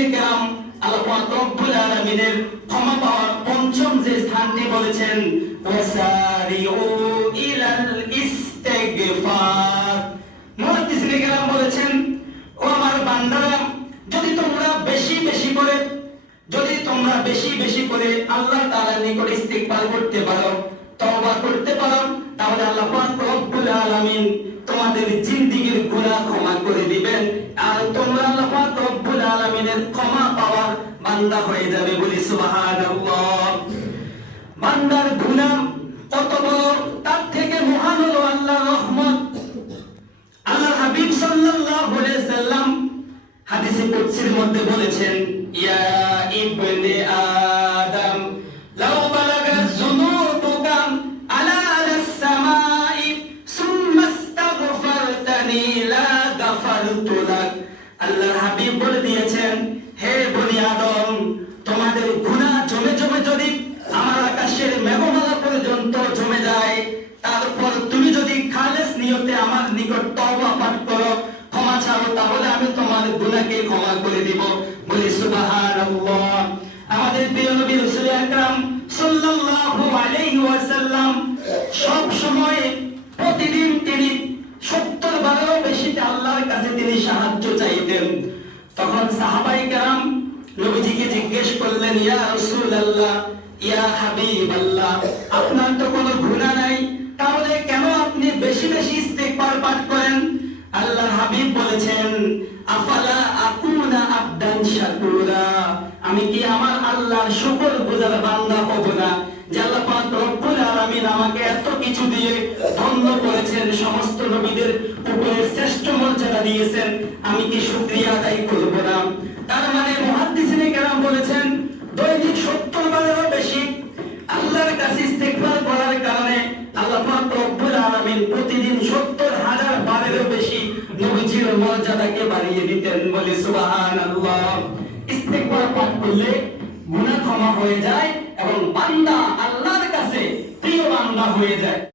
মুহাদ্দিসিনে কেরাম আল্লাহ পাক রব্বুল আলামিনের ক্ষমা পাওয়ার পঞ্চম যে স্থানটি বলেছেন ওয়াসারিউ ইলাল ইস্তিগফার। মুহাদ্দিসিনে কেরাম বলেছেন, ও আমার বান্দারা, যদি তোমরা বেশি বেশি করে আল্লাহ তাআলার নিকট ইস্তিগফার করতে পারো, তওবা করতে পারো, তাহলে আল্লাহ পাক রব্বুল আলামিন তোমাদের জিন্দেগীর গুনাহ ক্ষমা করে দিবেন, আর তোমরা আল্লাহ পাক রব্বুল আলামিনের ক্ষমা পাওয়ার বান্দা হয়ে যাবে। বলি সুবহানাল্লাহ। বান্দার গুনাহ কত বড়, তার থেকে মহান হলো আল্লাহর রহমত। আল্লাহর হাবিব সাল্লাল্লাহু আলাইহি সাল্লাম হাদিসে কুদসির মধ্যে বলেছেন, ইয়া ইবনে আদম লাউ বালাগা যুনুবুকা আলা আস-সামাই সুম্মা ইস্তাগফারতানি লা গাফারতু লাক। আল্লাহর হাবিব বলে দিয়েছেন, হে বনি আদম, তোমাদের গুনাহ জমে জমে যদি আমার আকাশের মেঘমালা পর্যন্ত জমে যায়, তারপর তুমি যদি খালেস নিয়তে আমার নিকট তওবা পাঠ করো, ক্ষমা চাও, তাহলে আমি তোমার গুনাহকে ক্ষমা করে দিব। বলি সুবহানাল্লাহ। আমাদের প্রিয় নবী রাসূল আকরাম সাল্লাল্লাহু আলাইহি ওয়াসাল্লাম সব সময় প্রতিদিন তিনি 70 বারেরও বেশি আল্লাহর কাছে তিনি সাহায্য চাইতেন। তখন সাহাবায়ে কেরাম নবীজিকে জিজ্ঞেস করলেন, ইয়া রাসূলুল্লাহ, ইয়া হাবিবাল্লাহ, আপনার তো কোনো গুনাহ নাই, তাহলে কেন আপনি বেশি বেশি ইস্তিগফার পাঠ করেন? আল্লাহর হাবিব বলেছেন, আফালা আকুনা আবদান শাকুরা, আমি কি আমার আল্লাহর শুকর গুজার বান্দা হব না, যে আল্লাহ পাক রব্বুল আলামিন আমাকে এত কিছু দিয়ে ধন্য করেছেন, সমস্ত নবীদের উপরে শ্রেষ্ঠ মর্যাদা দিয়েছেন, আমি কি শুকরিয়া আদায় করব না? তার মানে মুহাদ্দিসিনে কেরাম বলেছেন, দৈনিক 70 বারেরও বেশি আল্লাহর কাছে ইস্তিগফার করার কারণে আল্লাহ পাক রব্বুল আলামিন প্রতিদিন 70,000 বারেরও বেশি নবীজির মর্যাদাকে বাড়িয়ে দিতেন। বলি সুবহানাল্লাহ। ইস্তিগফার পাঠ করলে গুনাহ ক্ষমা হয়ে যায় এবং বান্দা আল্লাহর কাছে প্রিয় বান্দা হয়ে যায়।